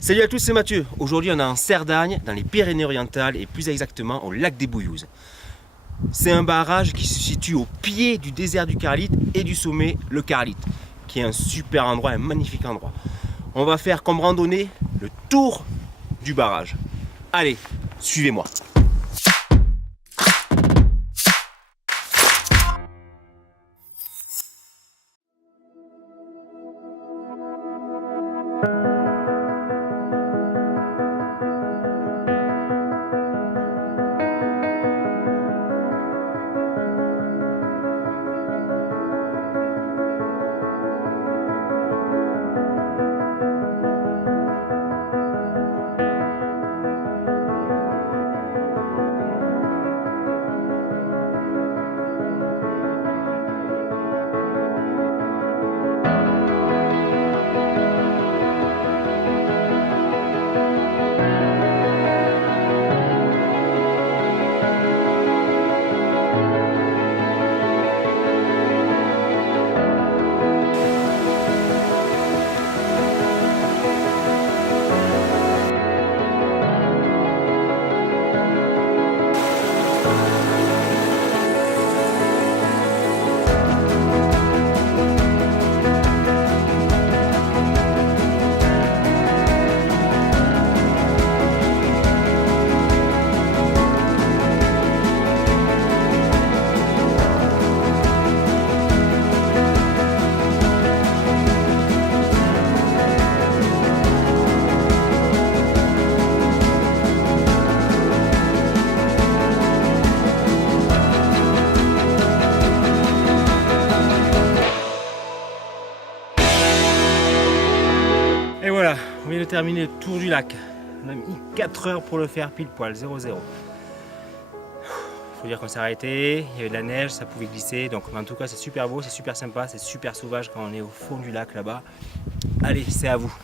Salut à tous, c'est Mathieu. Aujourd'hui on est en Cerdagne, dans les Pyrénées-Orientales et plus exactement au lac des Bouillouzes. C'est un barrage qui se situe au pied du désert du Carlite et du sommet le Carlite, qui est un super endroit, un magnifique endroit. On va faire comme randonnée le tour du barrage. Allez, suivez-moi. Et voilà, on vient de terminer le tour du lac. On a mis 4 heures pour le faire pile poil, 0-0. Il faut dire qu'on s'est arrêté, il y avait de la neige, ça pouvait glisser. Donc en tout cas c'est super beau, c'est super sympa, c'est super sauvage quand on est au fond du lac là-bas. Allez, c'est à vous.